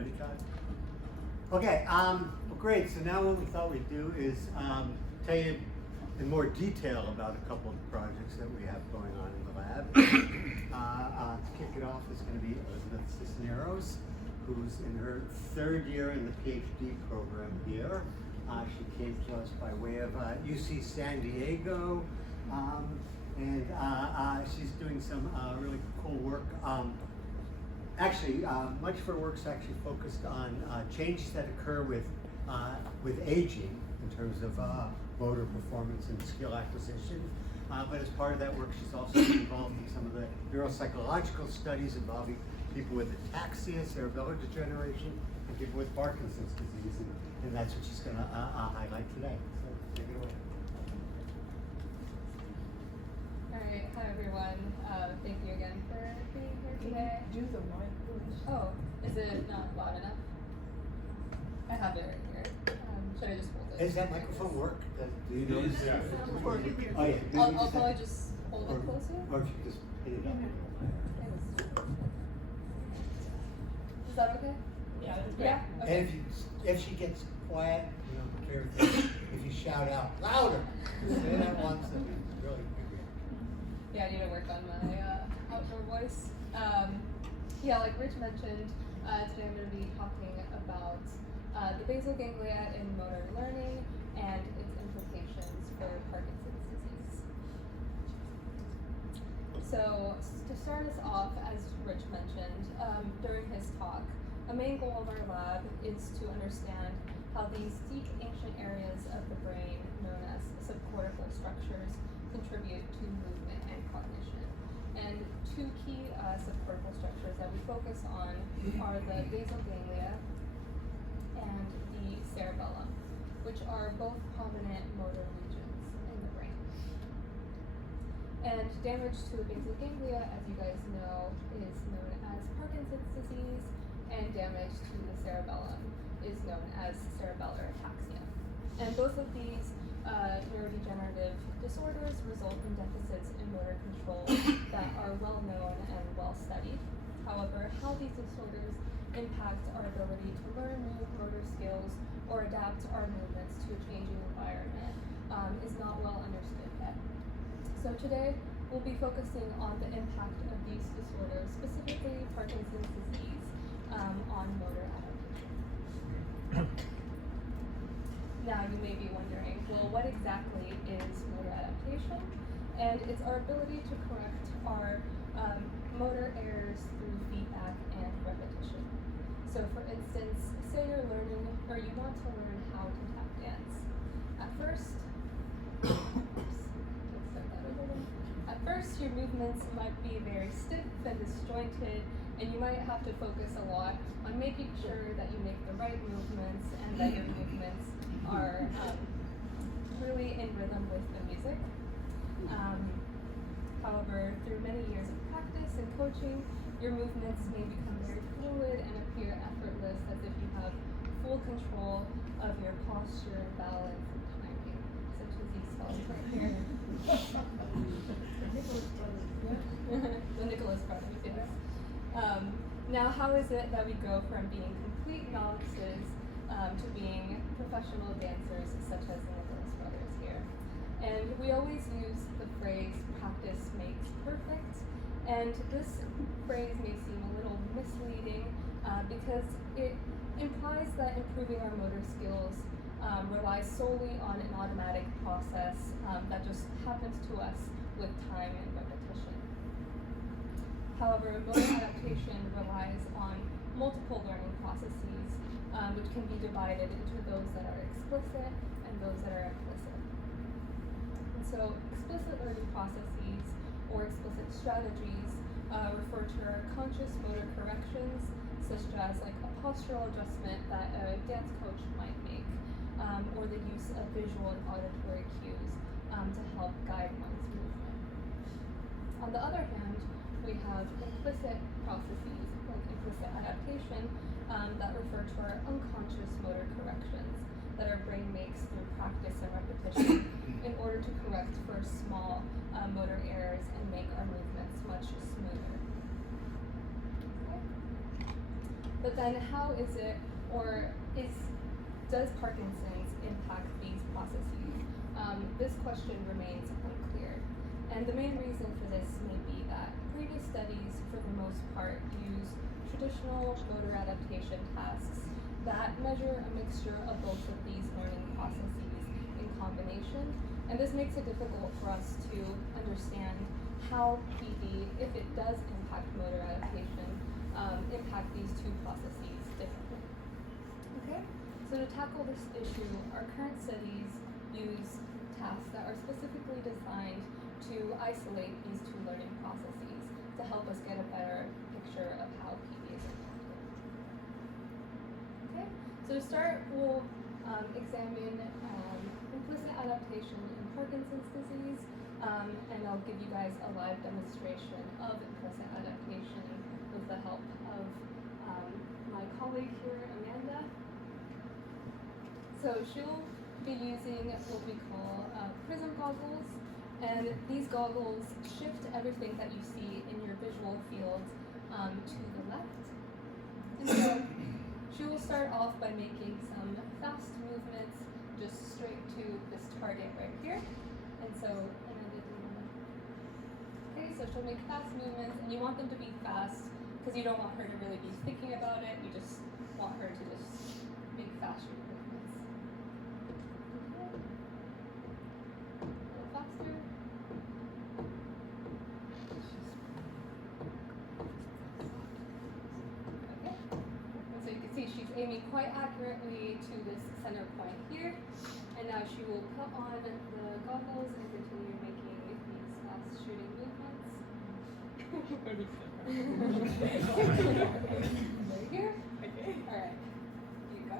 Ready, Todd? Okay, well, great. So now what we thought we'd do is tell you in more detail about a couple of the projects that we have going on in the lab. To kick it off is going to be Elizabeth Cisneros, who's in her third year in the PhD program here. She came to us by way of UC San Diego, and she's doing some really cool work. Actually, much of her work's actually focused on changes that occur with aging in terms of motor performance and skill acquisition. But as part of that work, she's also involved in some of the neuropsychological studies involving people with ataxia, cerebellar degeneration, and people with Parkinson's disease, and that's what she's going to highlight today. So take it away. All right, hi everyone. Thank you again for being here today. Do the mic, please. Oh, is it not loud enough? I have it right here. Should I just hold it? Does that microphone work? Do you notice? Yeah. Oh, yeah. I'll probably just hold it closer. Or if you just hit it up. Is that okay? Yeah, that's Yeah? Okay. And if she gets quiet, you know, be careful. If you shout out louder, say that once, and really big. Yeah, I need to work on my outdoor voice. Yeah, like Rich mentioned, today I'm going to be talking about the basal ganglia in motor learning and its implications for Parkinson's disease. So to start us off, as Rich mentioned during his talk, a main goal of our lab is to understand how these deep ancient areas of the brain known as subcortical structures contribute to movement and cognition. And two key subcortical structures that we focus on are the basal ganglia and the cerebellum, which are both prominent motor regions in the brain. And damage to the basal ganglia, as you guys know, is known as Parkinson's disease, and damage to the cerebellum is known as cerebellar ataxia. And both of these neurodegenerative disorders result in deficits in motor control that are well known and well studied. However, how these disorders impact our ability to learn new motor skills or adapt our movements to a changing environment is not well understood yet. So today, we'll be focusing on the impact of these disorders, specifically Parkinson's disease, on motor adaptation. Now you may be wondering, well, what exactly is motor adaptation? And it's our ability to correct our motor errors through feedback and repetition. So for instance, say you're learning, or you want to learn how to tap dance. At first, your movements might be very stiff and disjointed, and you might have to focus a lot on making sure that you make the right movements and that your movements are really in rhythm with the music. However, through many years of practice and coaching, your movements may become very fluid and appear effortless, as if you have full control of your posture, balance, and timing, such as these fellas right here. The Nicholas Brothers, yes. Now, how is it that we go from being complete novices to being professional dancers, such as the Nicholas Brothers here? And we always use the phrase, practice makes perfect, and this phrase may seem a little misleading because it implies that improving our motor skills relies solely on an automatic process that just happens to us with time and repetition. However, motor adaptation relies on multiple learning processes, which can be divided into those that are explicit and those that are implicit. And so explicit learning processes or explicit strategies refer to our conscious motor corrections, such as like a postural adjustment that a dance coach might make, or the use of visual and auditory cues to help guide one's movement. On the other hand, we have implicit processes, like implicit adaptation, that refer to our unconscious motor corrections that our brain makes through practice and repetition in order to correct for small motor errors and make our movements much smoother. Okay. But then how is it, or does Parkinson's impact these processes? This question remains unclear. And the main reason for this may be that previous studies, for the most part, use traditional motor adaptation tasks that measure a mixture of both of these learning processes in combination. And this makes it difficult for us to understand how PD, if it does impact motor adaptation, impact these two processes differently. Okay? So to tackle this issue, our current studies use tasks that are specifically designed to isolate these two learning processes to help us get a better picture of how PD is impacted. Okay? So to start, we'll examine implicit adaptation in Parkinson's disease, and I'll give you guys a live demonstration of implicit adaptation with the help of my colleague here, Amanda. So she'll be using what we call prism goggles, and these goggles shift everything that you see in your visual field to the left. And so she will start off by making some fast movements just straight to this target right here. And so, okay, so she'll make fast movements, and you want them to be fast because you don't want her to really be thinking about it. You just want her to just make faster movements. Okay. A little faster. Okay. And so you can see she's aiming quite accurately to this center point here. And now she will put on the goggles and continue making these fast shooting movements. Right here. Okay. Alright. You go.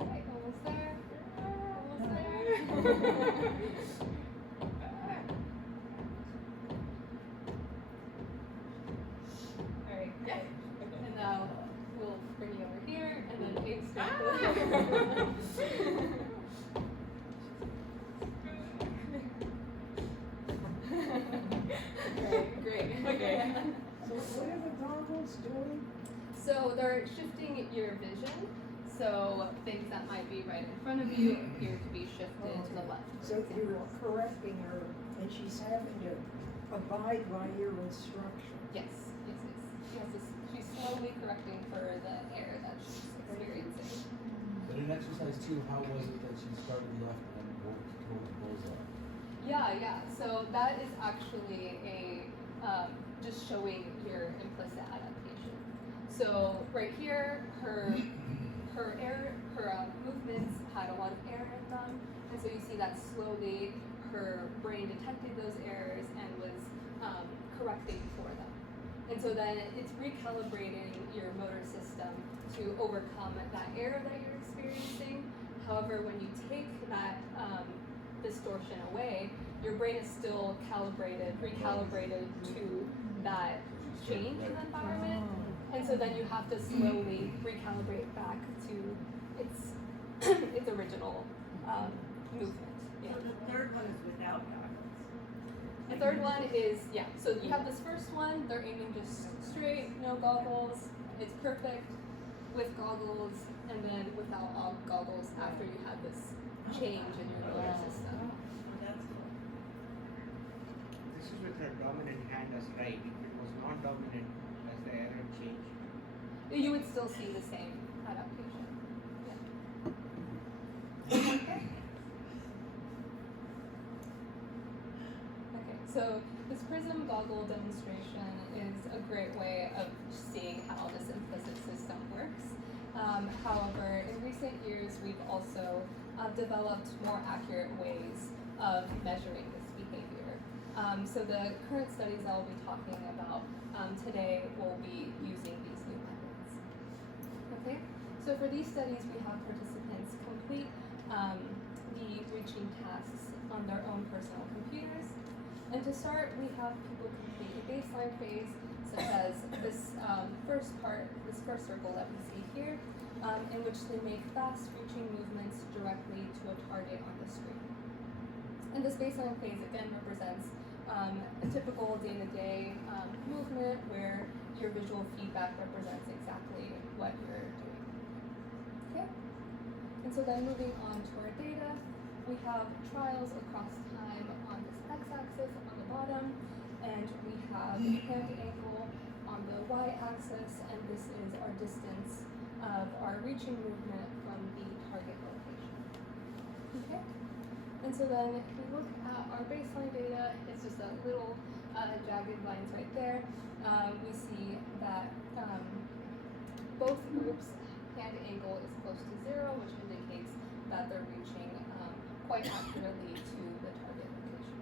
Alright, almost there. Almost there. Alright, Yeah. and now we'll bring you over here and then aim straight Great. Okay. So what are the goggles doing? So they're shifting your vision. So things that might be right in front of you appear to be shifted to the left. So you're correcting her and she's having to abide by your instruction. Yes. She's slowly correcting for the error that she's experiencing. But in exercise 2, how was it that she started left and worked towards bullseye? Yeah. So that is actually a just showing your implicit adaptation. So right here, her movements had a lot of error in them, and so you see that slowly her brain detected those errors and was correcting for them. And so then it's recalibrating your motor system to overcome that error that you're experiencing. However, when you take that distortion away, your brain is still recalibrated to that change in the environment. And so then you have to slowly recalibrate back to its original movement. Yeah. So the third one is without goggles. The third one is, so you have this first one, they're aiming just straight, no goggles. It's perfect with goggles, and then without all goggles after you have this change in your motor system. Oh, that's cool. This is with her dominant hand as right. If it was not dominant, as the error changed. You would still see the same adaptation. Yeah. Okay. Okay, so this prism goggle demonstration is a great way of seeing how this implicit system works. However, in recent years, we've also developed more accurate ways of measuring this behavior. So the current studies I'll be talking about today will be using these new methods. Okay, so for these studies, we have participants complete the reaching tasks on their own personal computers. And to start, we have people complete a baseline phase, such as this first circle that we see here, in which they make fast reaching movements directly to a target on the screen. And this baseline phase again represents a typical day-to-day movement where your visual feedback represents exactly what you're doing. Okay? And so then moving on to our data, we have trials across time on this x-axis on the bottom, and we have hand angle on the y-axis, and this is our distance of our reaching movement from the target location. Okay? And so then if we look at our baseline data, it's just that little jagged lines right there. We see that both groups' hand angle is close to 0, which indicates that they're reaching quite accurately to the target location.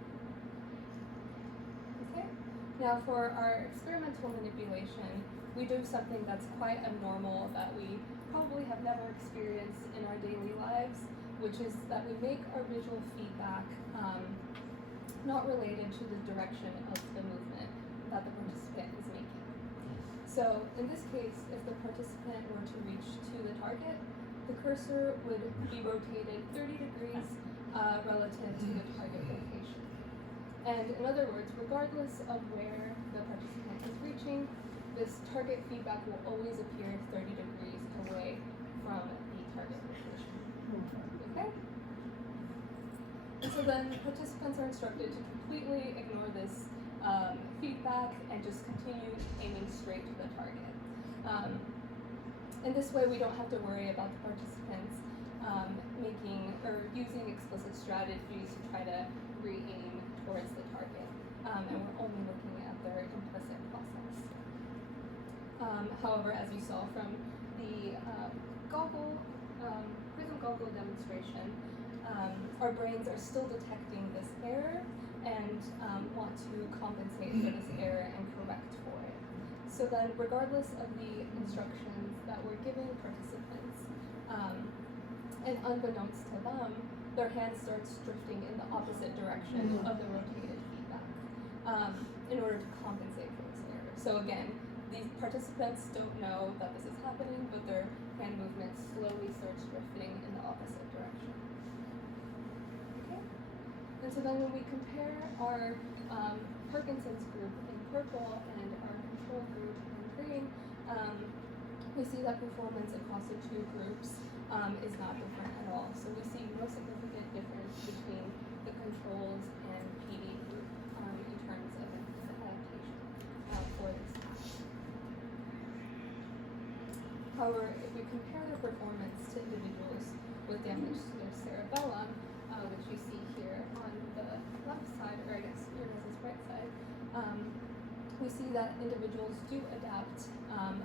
Okay? Now for our experimental manipulation, we do something that's quite abnormal that we probably have never experienced in our daily lives, which is that we make our visual feedback not related to the direction of the movement that the participant is making. So in this case, if the participant were to reach to the target, the cursor would be rotated 30 degrees relative to the target location. And in other words, regardless of where the participant is reaching, this target feedback will always appear 30 degrees away from the target location. Okay? And so then participants are instructed to completely ignore this feedback and just continue aiming straight to the target. In this way, we don't have to worry about the participants making or using explicit strategies to try to re-aim towards the target, and we're only looking at their implicit process. However, as you saw from the prism goggle demonstration, our brains are still detecting this error and want to compensate for this error and correct for it. So then, regardless of the instructions that we're giving participants, and unbeknownst to them, their hand starts drifting in the opposite direction of the rotated feedback in order to compensate for this error. So again, these participants don't know that this is happening, but their hand movement slowly starts drifting in the opposite direction. Okay? And so then when we compare our Parkinson's group in purple and our control group in green, we see that performance across the two groups is not different at all. So we see no significant difference between the controls and PD group in terms of adaptation for this task. However, if we compare their performance to individuals with damage to their cerebellum, which you see here on the left side, or I guess your guys' right side, we see that individuals do adapt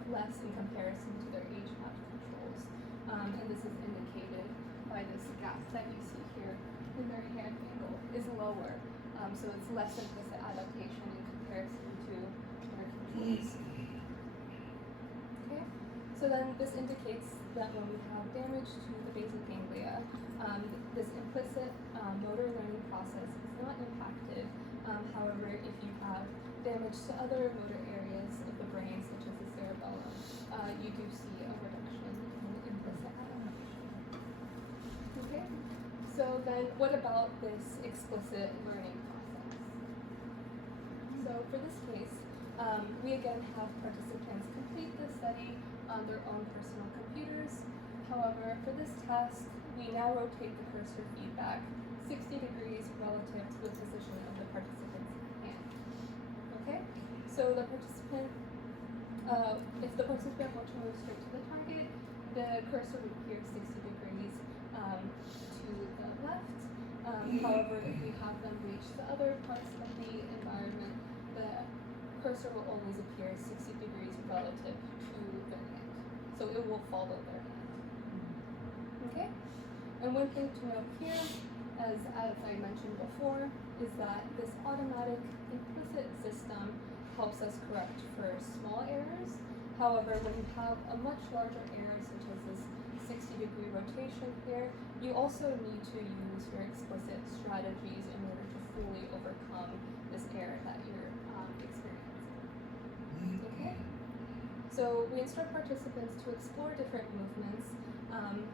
less in comparison to their age-matched controls. And this is indicated by this gap that you see here in their hand angle is lower. So it's less implicit adaptation in comparison to their controls. Okay? So then this indicates that when we have damage to the basal ganglia, this implicit motor learning process is not impacted. However, if you have damage to other motor areas of the brain, such as the cerebellum, you do see a reduction in implicit adaptation. Okay? So then what about this explicit learning process? So for this case, we again have participants complete the study on their own personal computers. However, for this task, we now rotate the cursor feedback 60 degrees relative to the position of the participant's hand. Okay? So the participant, if the participant were to move straight to the target, the cursor would appear 60 degrees to the left. However, if we have them reach the other parts of the environment, the cursor will always appear 60 degrees relative to their hand. So it will follow their hand. Okay? And one thing to note here, as I mentioned before, is that this automatic implicit system helps us correct for small errors. However, when you have a much larger error, such as this 60-degree rotation here, you also need to use your explicit strategies in order to fully overcome this error that you're experiencing. Okay? So we instruct participants to explore different movements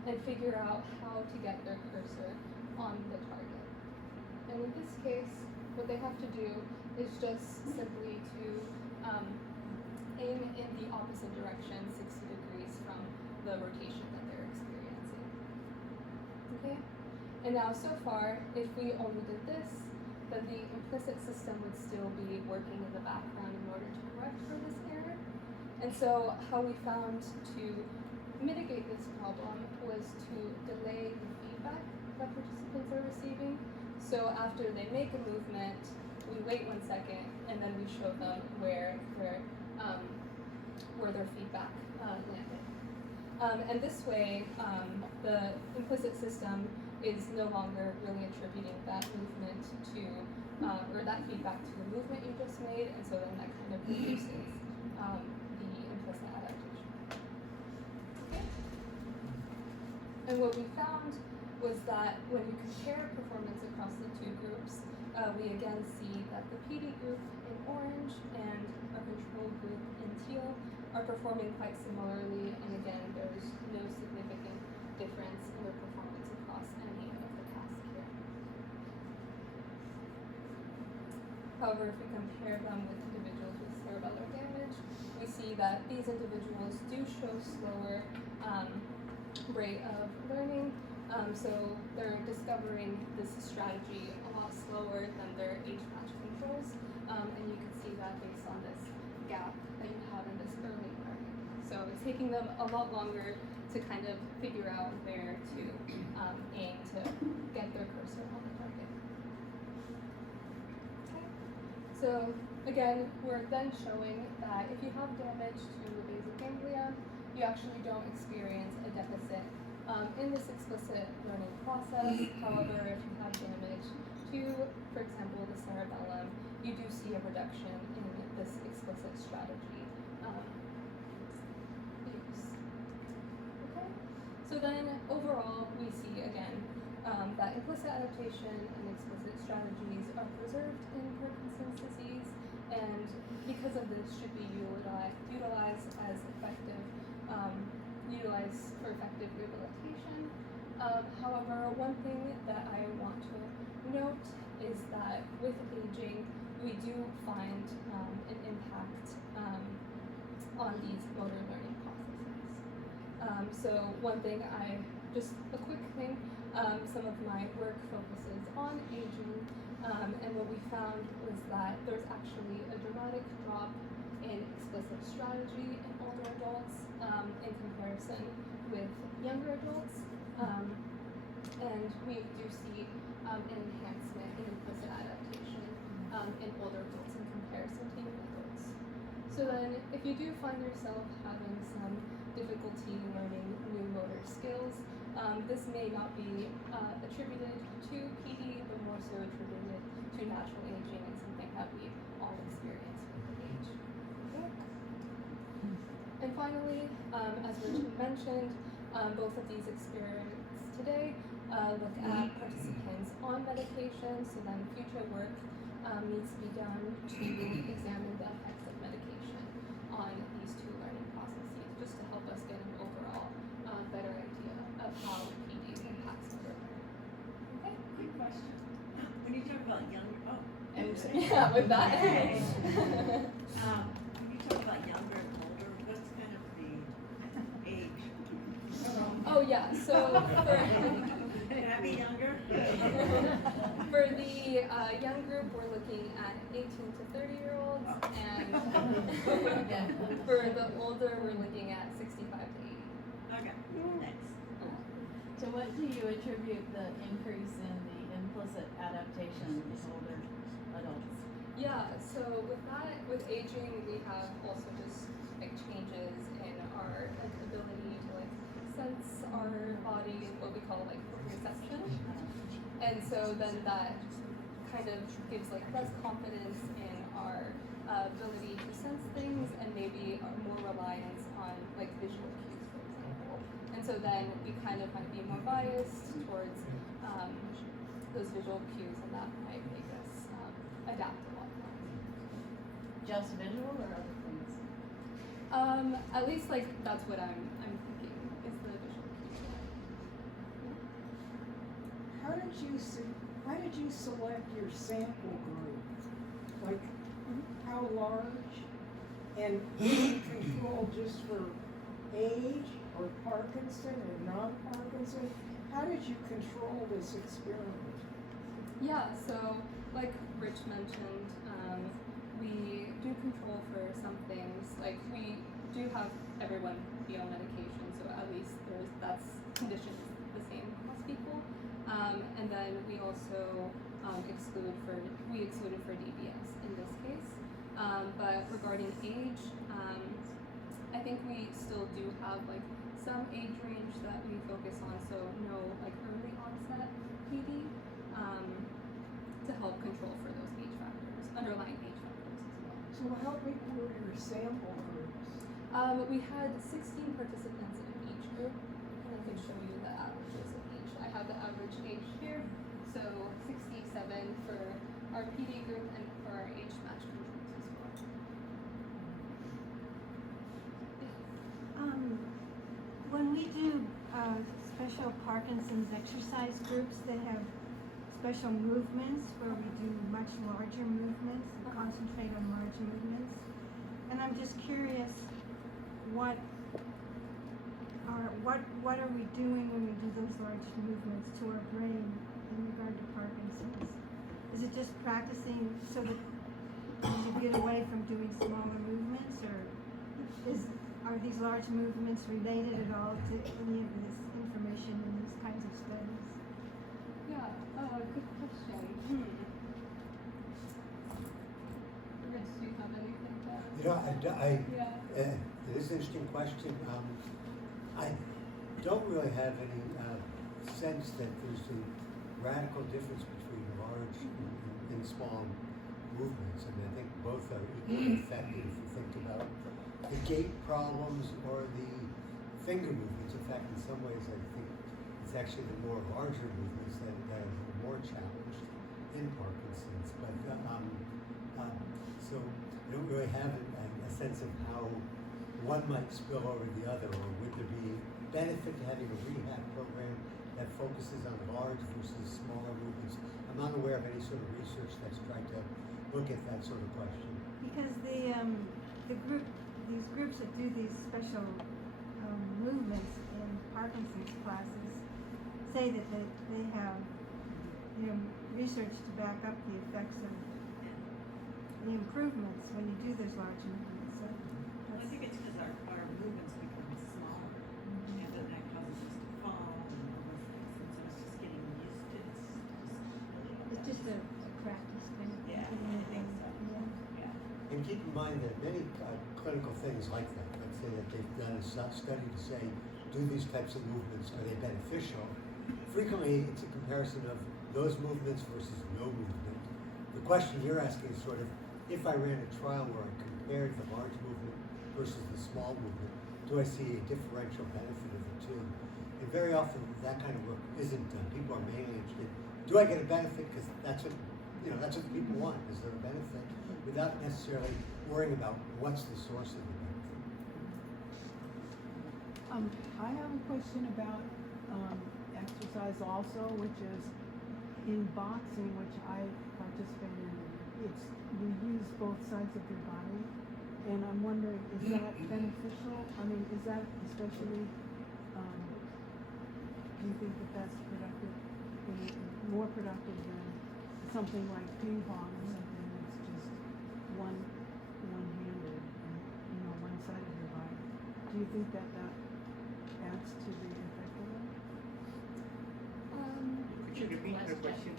and figure out how to get their cursor on the target. And in this case, what they have to do is just simply to aim in the opposite direction, 60 degrees from the rotation that they're experiencing. Okay? And now so far, if we only did this, then the implicit system would still be working in the background in order to correct for this error. And so how we found to mitigate this problem was to delay the feedback that participants are receiving. So after they make a movement, we wait 1 second, and then we show them where their feedback landed. And this way, the implicit system is no longer really attributing that movement to, or that feedback to the movement you just made, and so then that kind of reduces the implicit adaptation. Okay? And what we found was that when you compare performance across the two groups, we again see that the PD group in orange and our control group in teal are performing quite similarly, and again, there's no significant difference in their performance across any of the tasks here. However, if we compare them with individuals with cerebellar damage, we see that these individuals do show slower rate of learning, so they're discovering this strategy a lot slower than their age-matched controls, and you can see that based on this gap that you have in this early learning. So it's taking them a lot longer to kind of figure out where to aim to get their cursor on the target. Okay. So again, we're then showing that if you have damage to the basal ganglia, you actually don't experience a deficit in this explicit learning process. However, if you have damage to, for example, the cerebellum, you do see a reduction in this explicit strategy use. Okay? So then overall, we see again that implicit adaptation and explicit strategies are preserved in Parkinson's disease, and because of this should be utilized as effective, utilized for effective rehabilitation. However, one thing that I want to note is that with aging, we do find an impact on these motor learning processes. So one thing just a quick thing, some of my work focuses on aging, and what we found was that there's actually a dramatic drop in explicit strategy in older adults in comparison with younger adults, and we do see an enhancement in implicit adaptation in older adults in comparison to young adults. So then, if you do find yourself having some difficulty learning new motor skills, this may not be attributed to PD, but more so attributed to natural aging and something that we all experience with age. Okay. And finally, as Richard mentioned, both of these experiments today look at participants on medication, so then future work needs to be done to examine the effects of medication on these two learning processes, just to help us get an overall better idea of how PD impacts motor learning. Okay? Quick question. When you talk about younger, Yeah, with that. Okay. When you talk about younger and older, what's kind of the age? Oh yeah, so Can I be younger? for the young group, we're looking at 18 to 30-year-olds, and for the older, we're looking at 65 to 80. Okay, thanks. To what do you attribute the increase in the implicit adaptation in older adults? Yeah, so with aging, we have also just like changes in our ability to sense our body, what we call perception, and so then that kind of gives less confidence in our ability to sense things, and maybe more reliance on visual cues, for example. And so then we kind of might be more biased towards those visual cues, and that might make us adapt a lot more. Just visual or other things? At least that's what I'm thinking is the visual cue. How did you select your sample group? Like, how large? And do you control just for age or Parkinson or non-Parkinson? How did you control this experiment? Yeah, so like Rich mentioned, we do control for some things. Like we do have everyone be on medication, so at least that's conditions the same across people. And then we also excluded for DBS in this case. But regarding age, I think we still do have like some age range that we focus on, so no like early onset PD, to help control for those age factors, underlying age factors as well. So how big were your sample groups? We had 16 participants in each group, and I can show you the averages of each. I have the average age here, so 67 for our PD group and for our age match groups as well. When we do special Parkinson's exercise groups that have special movements where we do much larger movements and concentrate on large movements, and I'm just curious, what are we doing when we do those large movements to our brain in regard to Parkinson's? Is it just practicing so that you get away from doing smaller movements, or are these large movements related at all to any of this information in these kinds of studies? Yeah, good question. Rich, do you have anything to add? You know, Yeah. it is an interesting question. I don't really have any sense that there's a radical difference between large and small movements. I mean, I think both are equally effective if you think about the gait problems or the finger movements. In fact, in some ways, I think it's actually the more larger movements that are more challenged in Parkinson's. But so I don't really have a sense of how one might spill over the other, or would there be benefit to having a rehab program that focuses on large versus smaller movements? I'm not aware of any sort of research that's tried to look at that sort of question. Because these groups that do these special movements in Parkinson's classes say that they have research to back up the effects of the improvements when you do those large movements. So I think it's because our movements become smaller, and then that causes us to fall and all those things, and so it's just getting used to it. it's just a practice kind of Yeah, thing. I think so. Yeah. Yeah. And keep in mind that many clinical things like that, let's say that they've done a study to say, do these types of movements, are they beneficial? Frequently, it's a comparison of those movements versus no movement. The question you're asking is sort of, if I ran a trial where I compared the large movement versus the small movement, do I see a differential benefit of the two? And very often, that kind of work isn't done. People are mainly interested, do I get a benefit? Because that's what people want. Is there a benefit? Without necessarily worrying about what's the source of the benefit. I have a question about exercise also, which is in boxing, which I participate in. You use both sides of your body, and I'm wondering, is that beneficial? I mean, is that especially? Do you think that that's productive, more productive than something like ping pong or something that's just one-handed, and one side of your body? Do you think that adds to the effectiveness? Could you repeat the question?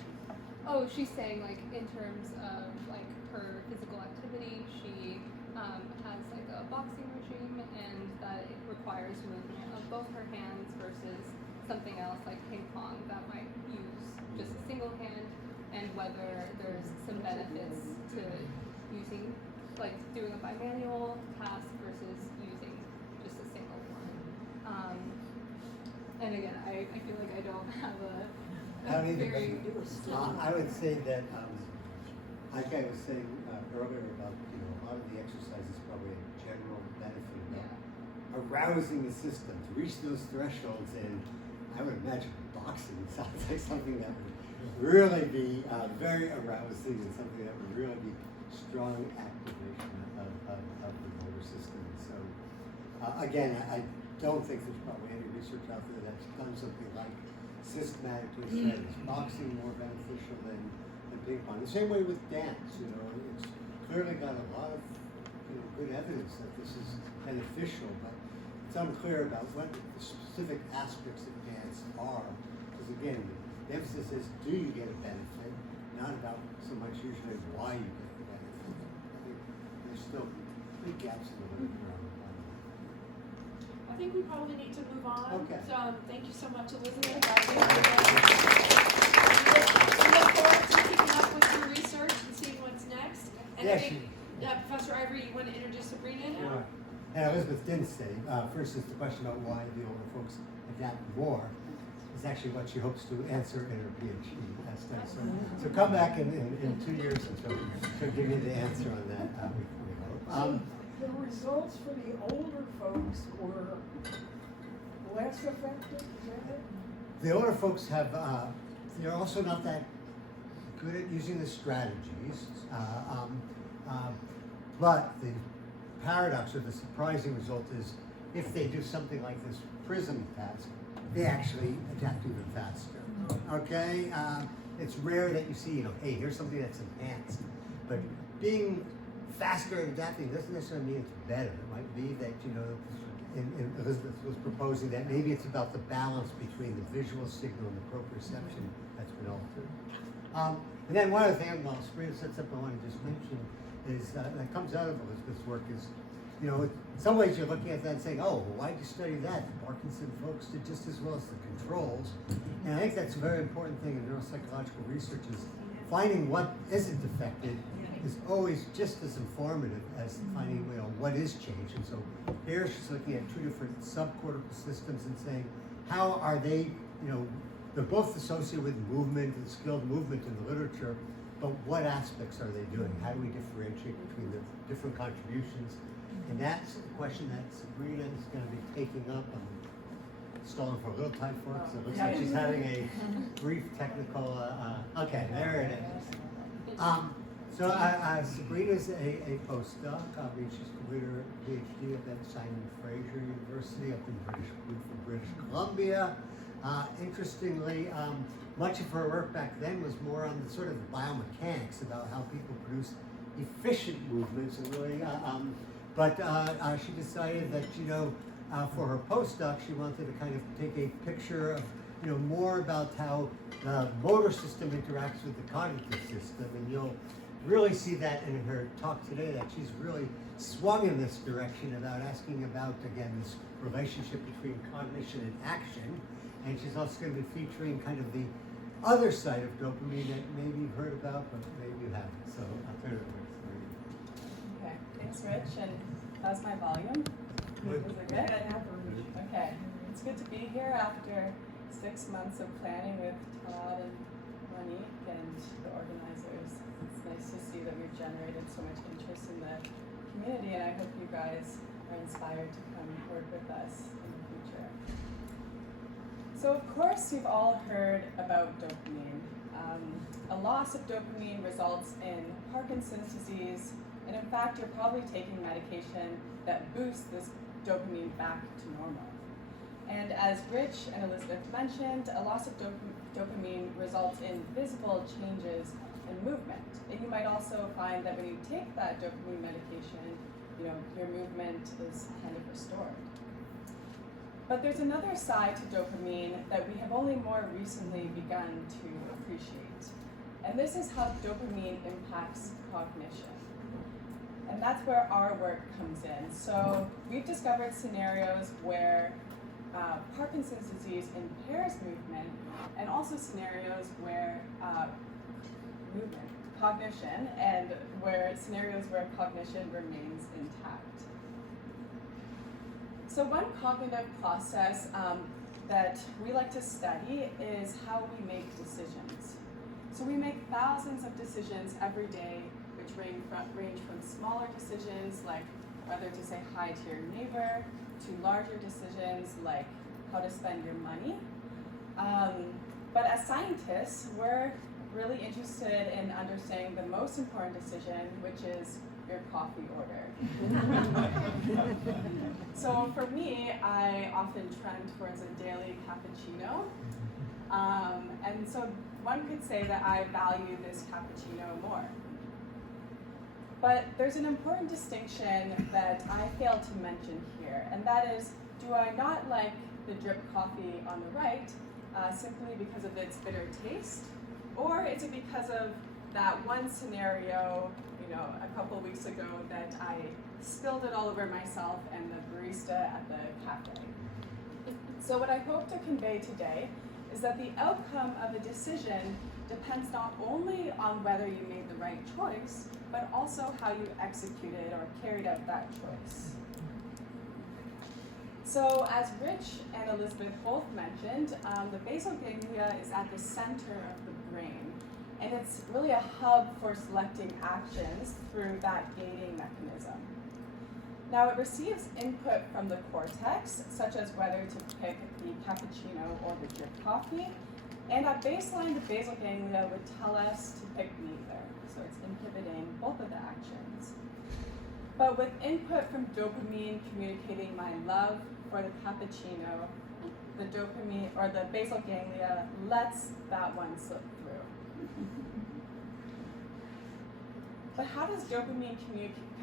Oh, she's saying like in terms of like her physical activity, she has like a boxing regime, and that it requires movement of both her hands versus something else like ping pong that might use just a single hand, and whether there's some benefits to using like doing a bimanual task versus using just a single one. And again, I feel like I don't have I don't either, very but I would say that, like I was saying earlier about, a lot of the exercise is probably a general benefit about arousing the system to reach those thresholds, and I would imagine boxing sounds like something that would really be very arousing, and something that would really be strong activation of the motor system. So again, I don't think there's probably any research out there that's done something like systematically said is boxing more beneficial than ping pong. The same way with dance, you know, it's clearly got a lot of good evidence that this is beneficial, but it's unclear about what the specific aspects of dance are. Because again, the emphasis is, do you get a benefit, not about so much usually why you get the benefit. I think there's still big gaps in the literature on that. I think we probably need to move on. Okay. So, thank you so much, Elizabeth. We look forward to keeping up with your research and seeing what's next. And I think, Professor Ivry, you want to introduce Sabrina now? Sure. And Elizabeth didn't say, first is the question about why the older folks adapt more. Is actually what she hopes to answer in her PhD study. So come back in 2 years and she'll give you the answer on that. We hope. The results for the older folks were less effective, is that it? The older folks have, they're also not that good at using the strategies. But the paradox or the surprising result is if they do something like this PRISM task, they actually adapt even faster. Okay? It's rare that you see, hey, here's something that's enhanced. But being faster at adapting doesn't necessarily mean it's better. It might be that, Elizabeth was proposing that maybe it's about the balance between the visual signal and the proprioception that's been altered. And then one other thing, while Sabrina sets up, I want to just mention is that comes out of Elizabeth's work is, in some ways you're looking at that and saying, oh, well, why did you study that? The Parkinson folks did just as well as the controls. And I think that's a very important thing in neuropsychological research is finding what isn't affected is always just as informative as finding, what is changed. And so here she's looking at two different subcortical systems and saying, how are they, they're both associated with movement and skilled movement in the literature, but what aspects are they doing? How do we differentiate between the different contributions? And that's a question that Sabrina is going to be taking up. I'm stalling for a little time for it, so it looks like she's having a brief technical, okay, there it is. So Sabrina's a postdoc. She's completed her PhD up at Simon Fraser University up in British Columbia. Interestingly, much of her work back then was more on the sort of biomechanics about how people produce efficient movements and really, but she decided that, for her postdoc, she wanted to kind of take a picture of, more about how the motor system interacts with the cognitive system, and you'll really see that in her talk today, that she's really swung in this direction about asking about, again, this relationship between cognition and action. And she's also going to be featuring kind of the other side of dopamine that maybe you've heard about, but maybe you haven't. So I'll turn it over to Sabrina. Okay, thanks, Rich. And how's my volume? Good. Is it good? Okay, it's good to be here after 6 months of planning with Todd and Monique and the organizers. It's nice to see that we've generated so much interest in the community, and I hope you guys are inspired to come work with us in the future. So of course you've all heard about dopamine. A loss of dopamine results in Parkinson's disease, and in fact you're probably taking medication that boosts this dopamine back to normal. And as Rich and Elizabeth mentioned, a loss of dopamine results in visible changes in movement. And you might also find that when you take that dopamine medication, your movement is kind of restored. But there's another side to dopamine that we have only more recently begun to appreciate. And this is how dopamine impacts cognition. And that's where our work comes in. So we've discovered scenarios where Parkinson's disease impairs movement, and also scenarios where cognition, and scenarios where cognition remains intact. So one cognitive process that we like to study is how we make decisions. So we make thousands of decisions every day, which range from smaller decisions like whether to say hi to your neighbor, to larger decisions like how to spend your money. But as scientists, we're really interested in understanding the most important decision, which is your coffee order. So for me, I often trend towards a daily cappuccino. And so one could say that I value this cappuccino more. But there's an important distinction that I failed to mention here, and that is, do I not like the drip coffee on the right simply because of its bitter taste? Or is it because of that one scenario, a couple weeks ago that I spilled it all over myself and the barista at the cafe? So what I hope to convey today is that the outcome of a decision depends not only on whether you made the right choice, but also how you executed or carried out that choice. So as Rich and Elizabeth both mentioned, the basal ganglia is at the center of the brain, and it's really a hub for selecting actions through that gating mechanism. Now it receives input from the cortex, such as whether to pick the cappuccino or the drip coffee, and at baseline the basal ganglia would tell us to pick neither, so it's inhibiting both of the actions. But with input from dopamine communicating my love for the cappuccino, the dopamine or the basal ganglia lets that one slip through. But how does dopamine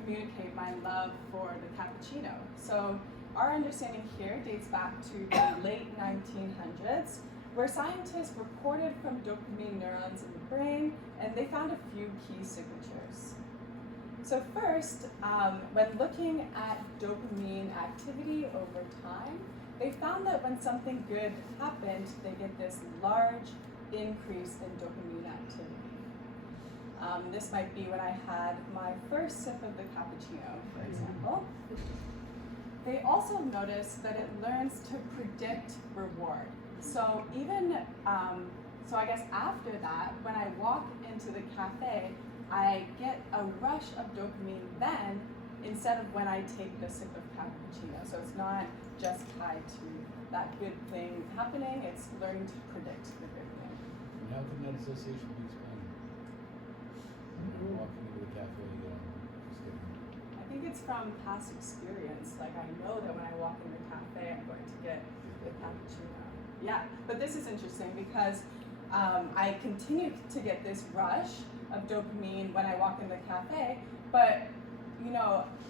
communicate my love for the cappuccino? So our understanding here dates back to the late 1900s, where scientists reported from dopamine neurons in the brain, and they found a few key signatures. So first, when looking at dopamine activity over time, they found that when something good happened, they get this large increase in dopamine activity. This might be when I had my first sip of the cappuccino, for example. They also noticed that it learns to predict reward. So even, so I guess after that, when I walk into the cafe, I get a rush of dopamine then, instead of when I take the sip of cappuccino. So it's not just tied to that good thing happening, it's learning to predict the good thing. And how can that association be explained? When you're walking into the cafe, just getting... I think it's from past experience. Like I know that when I walk in the cafe, I'm going to get the cappuccino. Yeah, but this is interesting because I continue to get this rush of dopamine when I walk in the cafe, but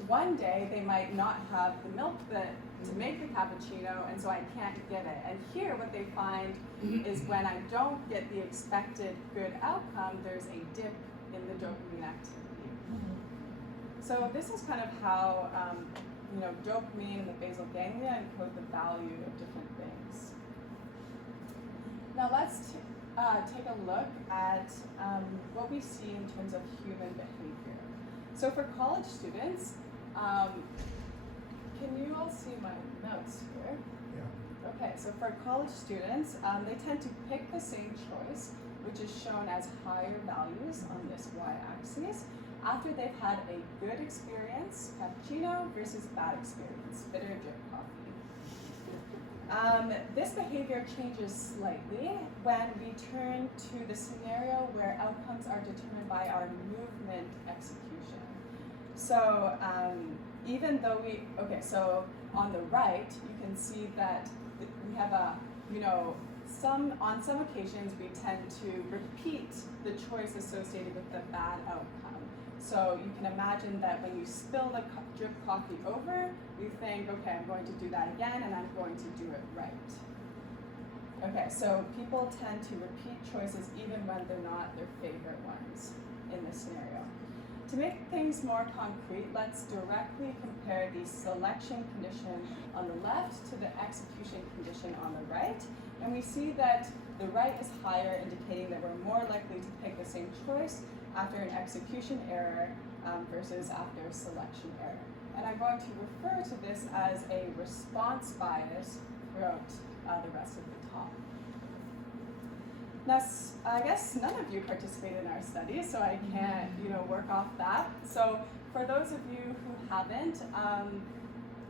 one day they might not have the milk to make the cappuccino, and so I can't get it. And here what they find is when I don't get the expected good outcome, there's a dip in the dopamine activity. So this is kind of how dopamine and the basal ganglia encode the value of different things. Now let's take a look at what we see in terms of human behavior. So for college students, can you all see my notes here? Yeah. Okay, so for college students, they tend to pick the same choice, which is shown as higher values on this y-axis, after they've had a good experience, cappuccino, versus bad experience, bitter drip coffee. This behavior changes slightly when we turn to the scenario where outcomes are determined by our movement execution. So even though so on the right, you can see that we have on some occasions we tend to repeat the choice associated with the bad outcome. So you can imagine that when you spill the drip coffee over, you think, okay, I'm going to do that again and I'm going to do it right. Okay, so people tend to repeat choices even when they're not their favorite ones in this scenario. To make things more concrete, let's directly compare the selection condition on the left to the execution condition on the right. And we see that the right is higher, indicating that we're more likely to pick the same choice after an execution error versus after a selection error. And I'm going to refer to this as a response bias throughout the rest of the talk. Now, I guess none of you participated in our study, so I can't, work off that. So for those of you who haven't,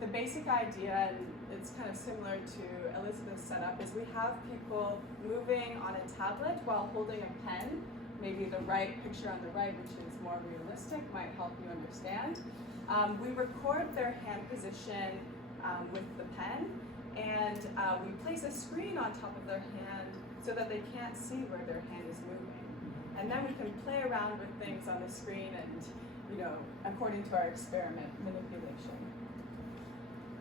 the basic idea, and it's kind of similar to Elizabeth's setup, is we have people moving on a tablet while holding a pen maybe the picture on the right, which is more realistic, might help you understand. We record their hand position with the pen, and we place a screen on top of their hand so that they can't see where their hand is moving. And then we can play around with things on the screen and, according to our experiment, manipulation.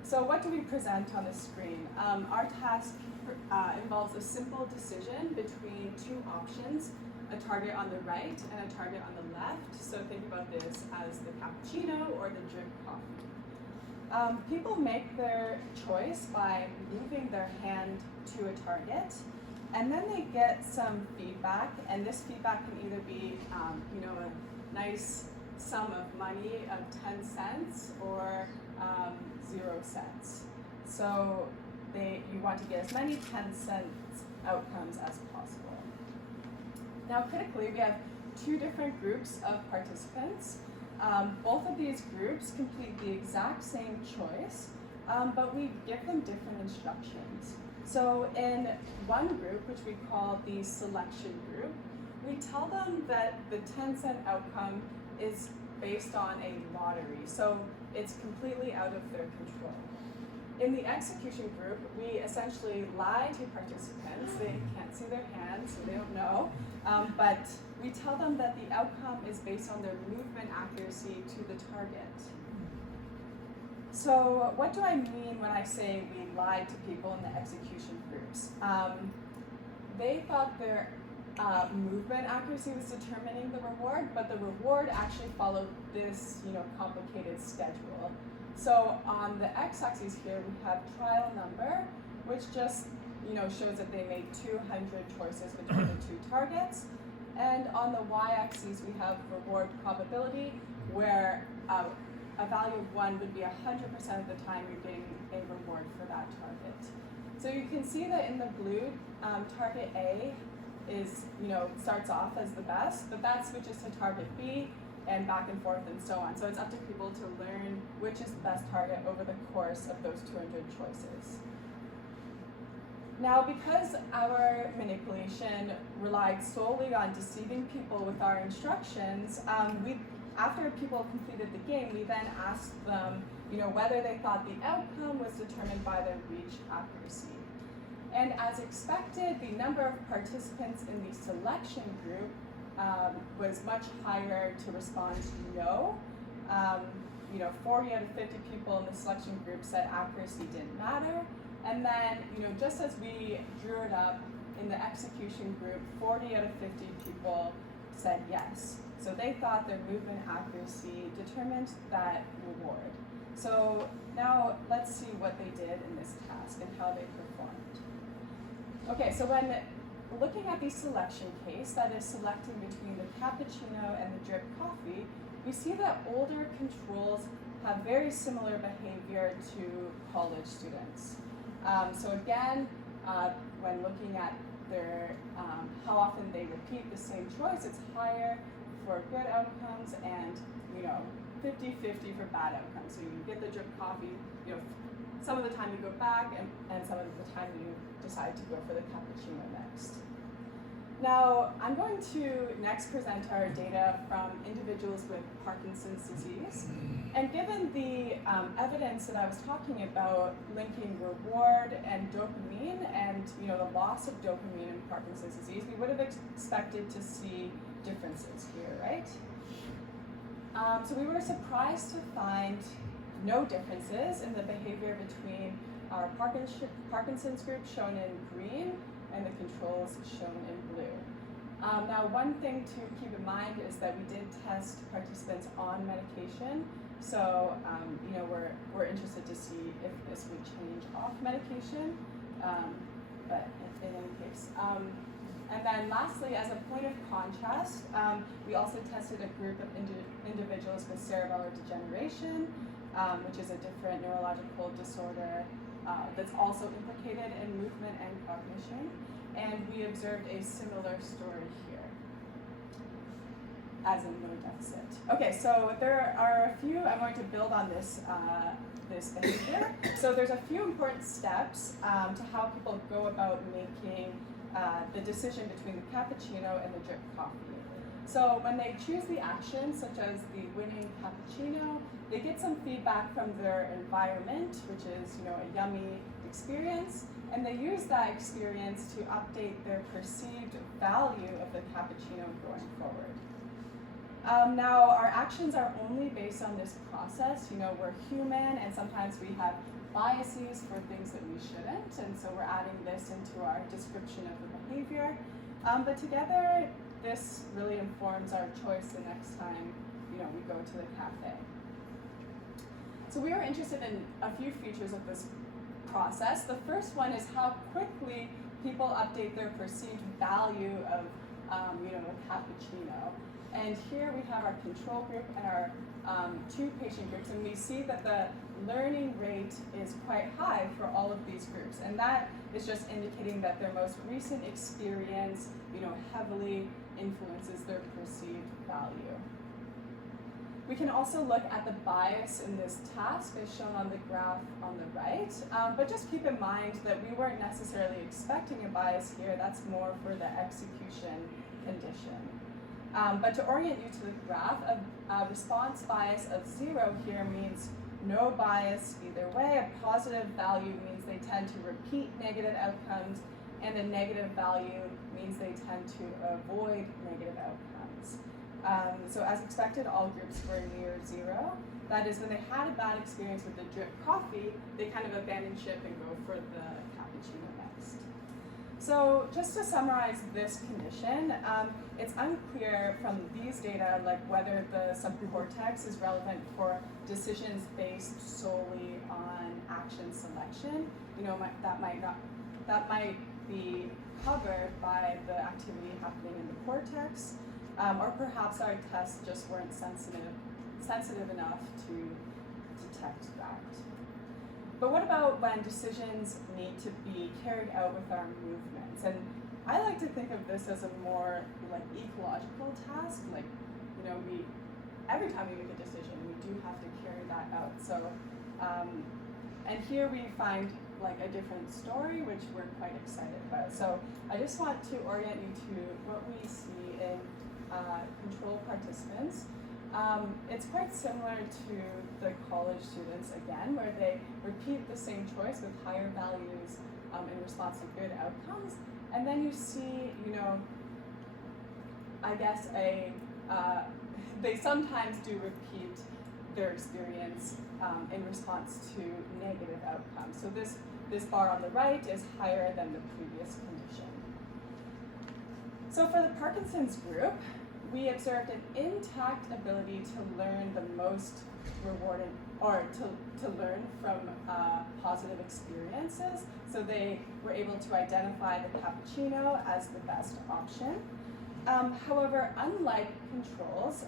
So what do we present on the screen? Our task involves a simple decision between two options, a target on the right and a target on the left. So think about this as the cappuccino or the drip coffee. People make their choice by moving their hand to a target, and then they get some feedback, and this feedback can either be a nice sum of money of 10 cents or 0 cents. So you want to get as many 10-cent outcomes as possible. Now critically, we have two different groups of participants. Both of these groups complete the exact same choice, but we give them different instructions. So in one group, which we call the selection group, we tell them that the 10-cent outcome is based on a lottery, so it's completely out of their control. In the execution group, we essentially lie to participants. They can't see their hands, so they don't know, but we tell them that the outcome is based on their movement accuracy to the target. So what do I mean when I say we lied to people in the execution groups? They thought their movement accuracy was determining the reward, but the reward actually followed this complicated schedule. So on the x-axis here, we have trial number, which just shows that they made 200 choices between the two targets. And on the y-axis, we have reward probability, where a value of 1 would be 100% of the time you're getting a reward for that target. So you can see that in the blue, target A is, starts off as the best, but that switches to target B and back and forth and so on. So it's up to people to learn which is the best target over the course of those 200 choices. Now, because our manipulation relied solely on deceiving people with our instructions, after people completed the game, we then asked them, whether they thought the outcome was determined by their reach accuracy. And as expected, the number of participants in the selection group was much higher to respond no. 40 out of 50 people in the selection group said accuracy didn't matter. And then, just as we drew it up in the execution group, 40 out of 50 people said yes. So they thought their movement accuracy determined that reward. So now let's see what they did in this task and how they performed. Okay, so when looking at the selection case, that is selecting between the cappuccino and the drip coffee, we see that older controls have very similar behavior to college students. So again, when looking at their how often they repeat the same choice, it's higher for good outcomes and 50-50 for bad outcomes. So you get the drip coffee, some of the time you go back and some of the time you decide to go for the cappuccino next. Now, I'm going to next present our data from individuals with Parkinson's disease. And given the evidence that I was talking about linking reward and dopamine and the loss of dopamine in Parkinson's disease, we would have expected to see differences here, right? So we were surprised to find no differences in the behavior between our Parkinson's group shown in green and the controls shown in blue. Now, one thing to keep in mind is that we did test participants on medication. So, we're interested to see if this would change off medication, but in any case. And then lastly, as a point of contrast, we also tested a group of individuals with cerebellar degeneration, which is a different neurological disorder that's also implicated in movement and cognition. And we observed a similar story here, as in no deficit. Okay, so there are a few, I'm going to build on this, this behavior. So there's a few important steps to how people go about making the decision between the cappuccino and the drip coffee. So when they choose the action, such as the winning cappuccino, they get some feedback from their environment, which is, a yummy experience, and they use that experience to update their perceived value of the cappuccino going forward. Now, our actions are only based on this process. We're human, and sometimes we have biases for things that we shouldn't, and so we're adding this into our description of the behavior. But together, this really informs our choice the next time, we go to the cafe. So we are interested in a few features of this process. The first one is how quickly people update their perceived value of, a cappuccino. And here we have our control group and our 2 patient groups, and we see that the learning rate is quite high for all of these groups. And that is just indicating that their most recent experience, heavily influences their perceived value. We can also look at the bias in this task as shown on the graph on the right, but just keep in mind that we weren't necessarily expecting a bias here. That's more for the execution condition. But to orient you to the graph, a response bias of 0 here means no bias either way. A positive value means they tend to repeat negative outcomes, and a negative value means they tend to avoid negative outcomes. So as expected, all groups were near 0. That is, when they had a bad experience with the drip coffee, they kind of abandon ship and go for the cappuccino next. So just to summarize this condition, it's unclear from these data whether the subcortex is relevant for decisions based solely on action selection. That might be covered by the activity happening in the cortex, or perhaps our tests just weren't sensitive enough to detect that. But what about when decisions need to be carried out with our movements? And I like to think of this as a more ecological task. Every time we make a decision, we do have to carry that out. So, and here we find a different story, which we're quite excited about. So I just want to orient you to what we see in control participants. It's quite similar to the college students again, where they repeat the same choice with higher values in response to good outcomes. And then you see, I guess they sometimes do repeat their experience in response to negative outcomes. So this bar on the right is higher than the previous condition. So for the Parkinson's group, we observed an intact ability to learn the most rewarding, or to learn from positive experiences. So they were able to identify the cappuccino as the best option. However, unlike controls,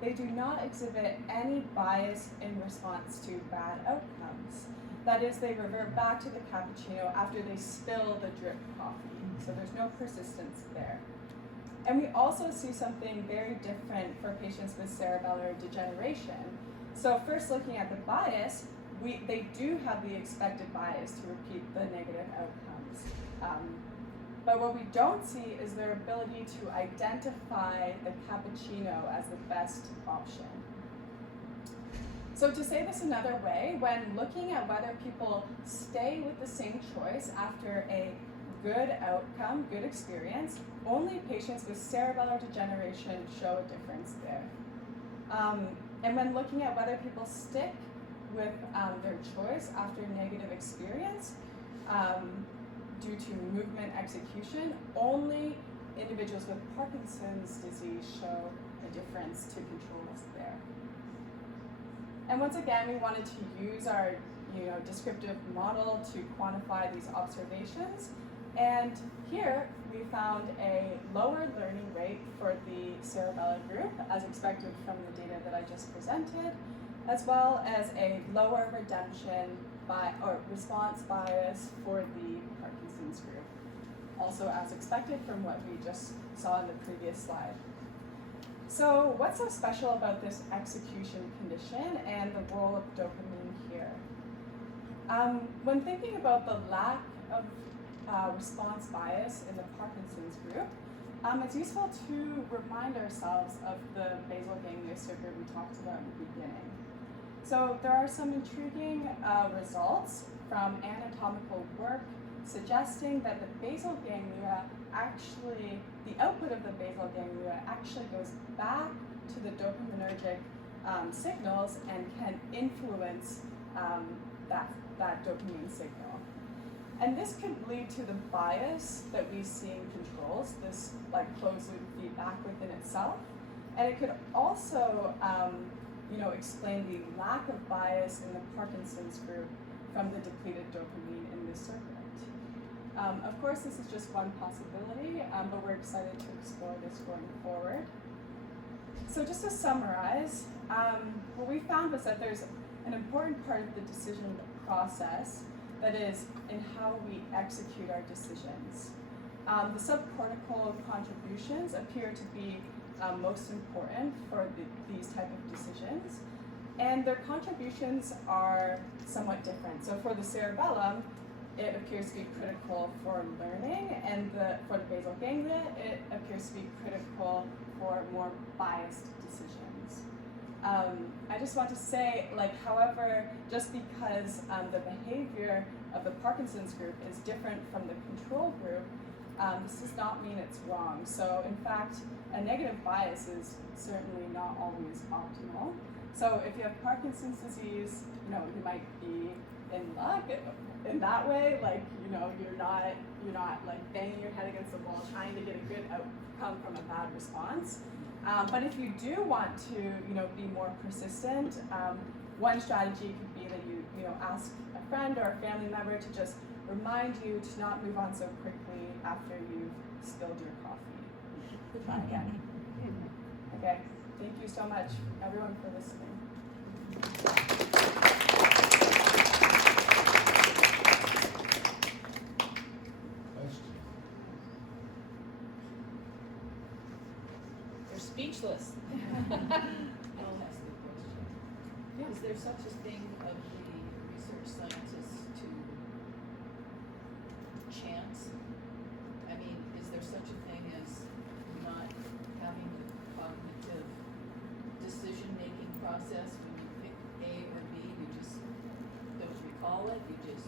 they do not exhibit any bias in response to bad outcomes. That is, they revert back to the cappuccino after they spill the drip coffee. So there's no persistence there. And we also see something very different for patients with cerebellar degeneration. So first, looking at the bias, they do have the expected bias to repeat the negative outcomes. But what we don't see is their ability to identify the cappuccino as the best option. So to say this another way, when looking at whether people stay with the same choice after a good outcome, good experience, only patients with cerebellar degeneration show a difference there. And when looking at whether people stick with their choice after negative experience, due to movement execution, only individuals with Parkinson's disease show a difference to controls there. And once again, we wanted to use our descriptive model to quantify these observations. And here we found a lower learning rate for the cerebellar group, as expected from the data that I just presented, as well as a lower redemption response bias for the Parkinson's group, also as expected from what we just saw in the previous slide. So what's so special about this execution condition and the role of dopamine here? When thinking about the lack of response bias in the Parkinson's group, It's useful to remind ourselves of the basal ganglia circuit we talked about in the beginning. So there are some intriguing results from anatomical work suggesting that the basal ganglia actually, the output of the basal ganglia actually goes back to the dopaminergic signals and can influence that dopamine signal. And this could lead to the bias that we see in controls, this like closed loop feedback within itself. And it could also explain the lack of bias in the Parkinson's group from the depleted dopamine in this circuit. Of course, this is just one possibility, but we're excited to explore this going forward. So just to summarize, what we found was that there's an important part of the decision process that is in how we execute our decisions. The subcortical contributions appear to be most important for these type of decisions, and their contributions are somewhat different. So for the cerebellum, it appears to be critical for learning, and for the basal ganglia, it appears to be critical for more biased decisions. I just want to say, however, just because the behavior of the Parkinson's group is different from the control group, this does not mean it's wrong. So in fact, a negative bias is certainly not always optimal. So if you have Parkinson's disease, you might be in luck in that way, you're not like banging your head against the wall trying to get a good outcome from a bad response. But if you do want to, be more persistent, one strategy could be that you ask a friend or a family member to just remind you to not move on so quickly after you've spilled your coffee. Try again. Okay, thank you so much, everyone, for listening. They're speechless. I'll ask the question. Yeah. Is there such a thing of the research scientists to chance? I mean, is there such a thing as not having the cognitive decision-making process when you pick A or B? You just don't recall it, you just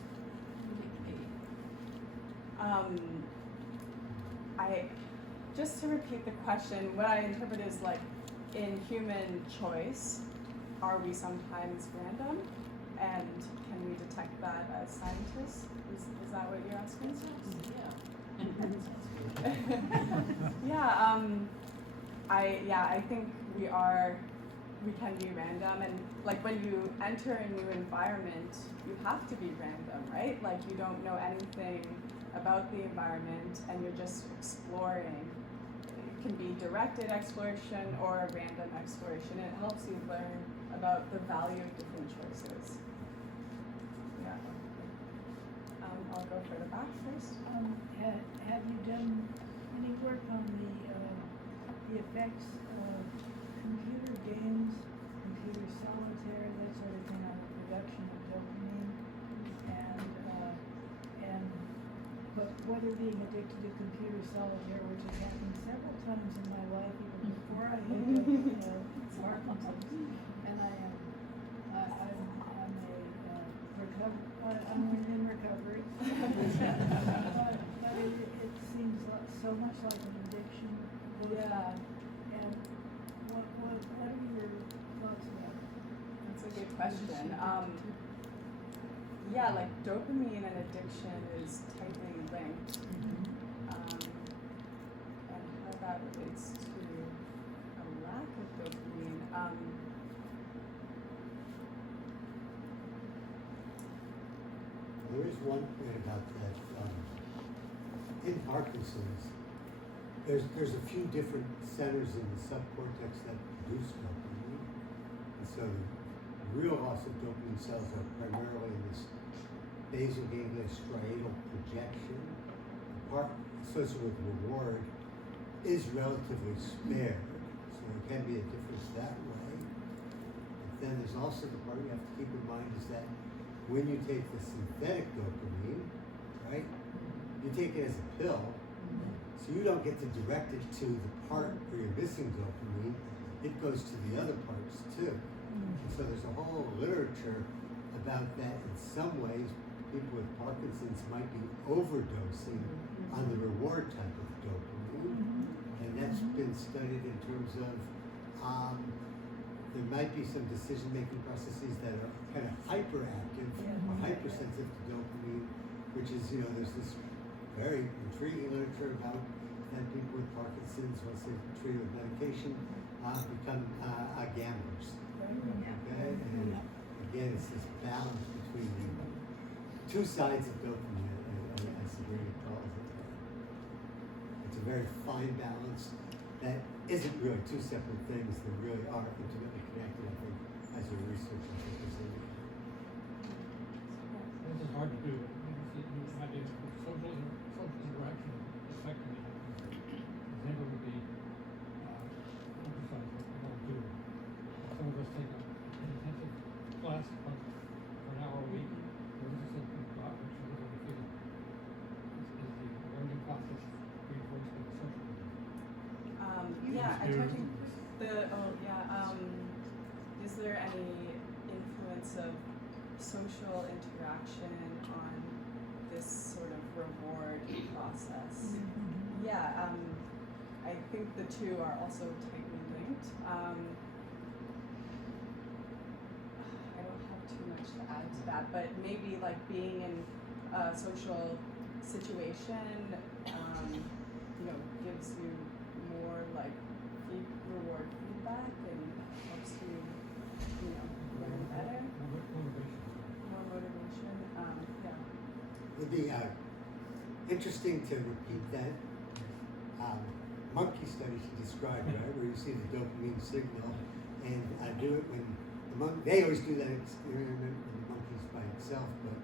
pick B. Just to repeat the question, what I interpret is in human choice, are we sometimes random? And can we detect that as scientists? Is that what you're asking? Yeah. I think we can be random, and when you enter a new environment, you have to be random, right? You don't know anything about the environment and you're just exploring. It can be directed exploration or random exploration. It helps you learn about the value of different choices. Yeah. I'll go for the back first. Have you done any work on the effects of computer games, computer solitaire, that sort of thing, on the production of dopamine, but whether being addicted to computer solitaire, which has happened several times in my life, even before I had Parkinson's, and I'm in recovery, but it seems so much like an addiction. Yeah. And what are your thoughts about it? That's a good question. Dopamine and addiction is tightly linked. And how that relates to a lack of dopamine. There is one point about that. In Parkinson's, there's a few different centers in the subcortex that produce dopamine. And so the real loss of dopamine cells are primarily in this basal ganglia striatal projection. The part associated with reward is relatively spared, so there can be a difference that way. But then there's also the part you have to keep in mind is that when you take the synthetic dopamine, right, you take it as a pill, So you don't get to direct it to the part where you're missing dopamine. It goes to the other parts too. And so there's a whole literature about that. In some ways, people with Parkinson's might be overdosing on the reward type of dopamine. And that's been studied in terms of there might be some decision-making processes that are kind of hyperactive or hypersensitive to dopamine, which is, there's this very intriguing literature about that people with Parkinson's, once they're treated with medication, become gamblers. Okay? And again, it's this balance between the two sides of dopamine, as Sabrina calls it. It's a very fine balance that isn't really two separate things, that really are intimately connected, I think, as your research I think is in. This is hard to do. You had social interaction affecting the example would be exercise, what we don't do. Some of us take an intensive class for an hour a week. There is a simple thought, which is what we feel is the learning process reinforced by the social. Is there any influence of social interaction on this sort of reward process? I think the two are also tightly linked. I don't have too much to add to that, but maybe like being in a social situation, gives you more like reward feedback and helps you, learn better. More motivation. It'd be interesting to repeat that monkey study she described, right, where you see the dopamine signal, and do it when they always do that experiment with the monkeys by itself, but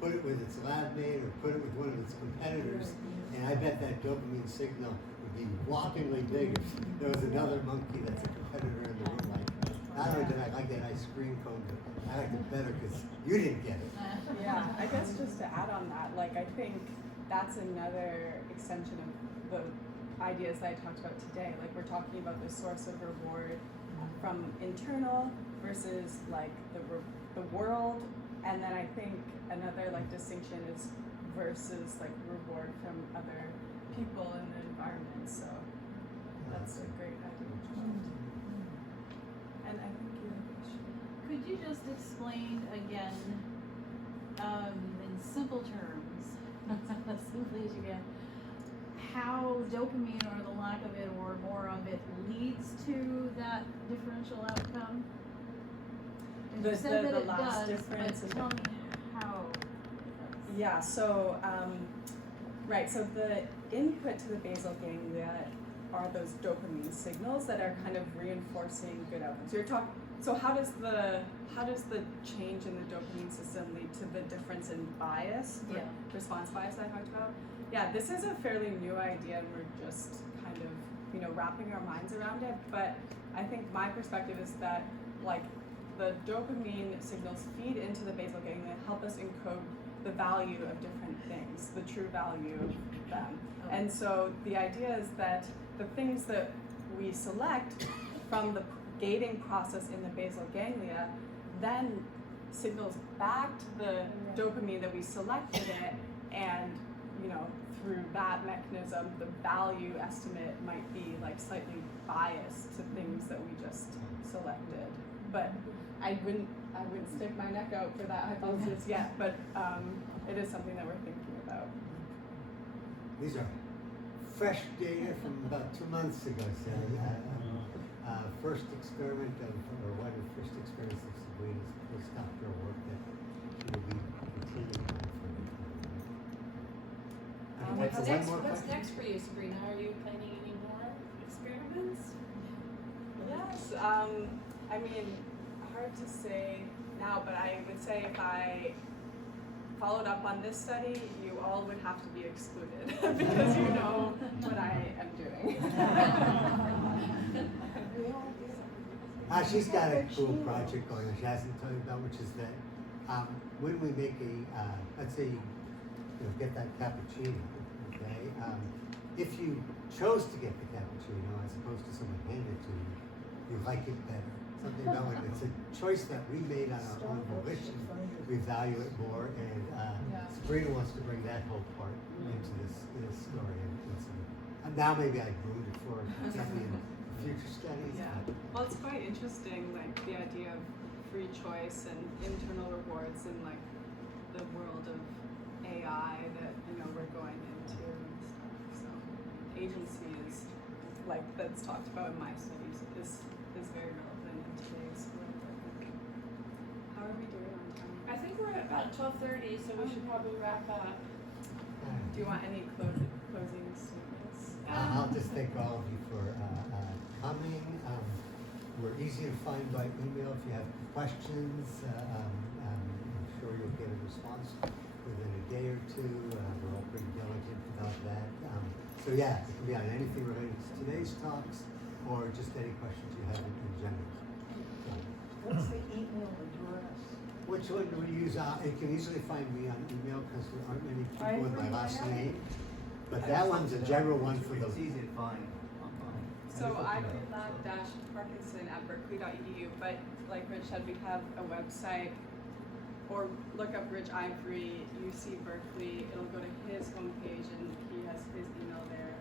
put it with its lab mate or put it with one of its competitors, and I bet that dopamine signal would be whoppingly big if there was another monkey that's a competitor in the room. Like, not only did I like that ice cream cone, but I liked it better because you didn't get it. I guess just to add on that, I think that's another extension of the ideas that I talked about today. We're talking about the source of reward from internal versus the world, and then I think another distinction is versus reward from other people in the environment. So that's a great idea as well. And I think you have a question. Could you just explain again, in simple terms, as simply as you can, how dopamine or the lack of it or more of it leads to that differential outcome? And you said that it last does, difference but is tell me how. Yeah, so so the input to the basal ganglia are those dopamine signals that are kind of reinforcing good outcomes. So how does the change in the dopamine system lead to the difference in bias, response bias that I talked about? Yeah, this is a fairly new idea, and we're just kind of wrapping our minds around it. But I think my perspective is that the dopamine signals feed into the basal ganglia, help us encode the value of different things, the true value of them. And so the idea is that the things that we select from the gating process in the basal ganglia then signals back to the dopamine that we selected it, and through that mechanism the value estimate might be slightly biased to things that we just selected. But I wouldn't stick my neck out for that hypothesis yet, but it is something that we're thinking about. These are fresh data from about 2 months ago, so first experiment or one of the first experiments of Sabrina's postdoctoral work that she will be continuing on for What's next for you, Sabrina? Are you planning any more experiments? Yes, hard to say now, but I would say if I followed up on this study, you all would have to be excluded because you know what I am doing. She's got a cool project going on she hasn't told you about, which is that when we make let's say you get that cappuccino, okay, if you chose to get the cappuccino as opposed to someone handed it to you, you like it better. Something about it. It's a choice that we made on our own volition. We value it more, and Sabrina wants to bring that whole part into this story. And now maybe I ruined it for Debbie in future studies. Yeah. Well, it's quite interesting, like the idea of free choice and internal rewards in like the world of AI that we're going into and stuff. So agency is like that's talked about in my studies is very relevant in today's world. How are we doing on time? I think we're at about 12:30, so we should probably wrap up. Do you want any closing statements? I'll just thank all of you for coming. We're easy to find by email if you have questions. I'm sure you'll get a response within a day or two. We're all pretty diligent about that. So yeah, it can be on anything related to today's talks or just any questions you have in general. So, What's the email address? which one do we use? You can easily find me on email because there aren't many people with my Ivry, last I have name. But that one's a general one for the. It's easy to find. So Ivry.Parkinson@berkeley.edu, but like Rich said, we have a website, or look up Rich Ivry, UC Berkeley. It'll go to his homepage, and he has his email there.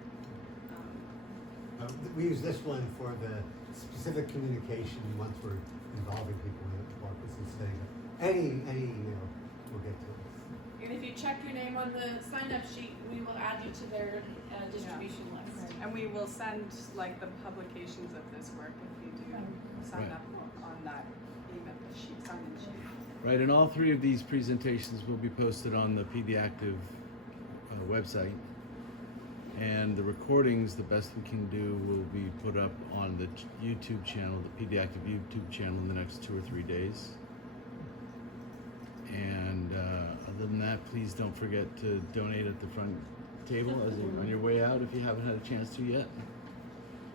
We use this one for the specific communication once we're involving people in the Parkinson study. Any email will get to us. And if you check your name on the sign-up sheet, we will add you to their distribution list. And we will send like the publications of this work if you do sign up on that email sheet, sign-in sheet. Right, and all three of these presentations will be posted on the PDActive website. And the recordings, the best we can do, will be put up on the YouTube channel, the PDActive YouTube channel, in the next 2 or 3 days. And other than that, please don't forget to donate at the front table on your way out if you haven't had a chance to yet.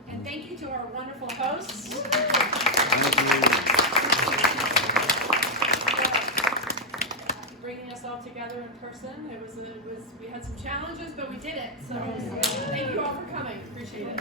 And thank you to our wonderful hosts. Thank you. Bringing us all together in person. We had some challenges, but we did it. So thank you all for coming. Appreciate it.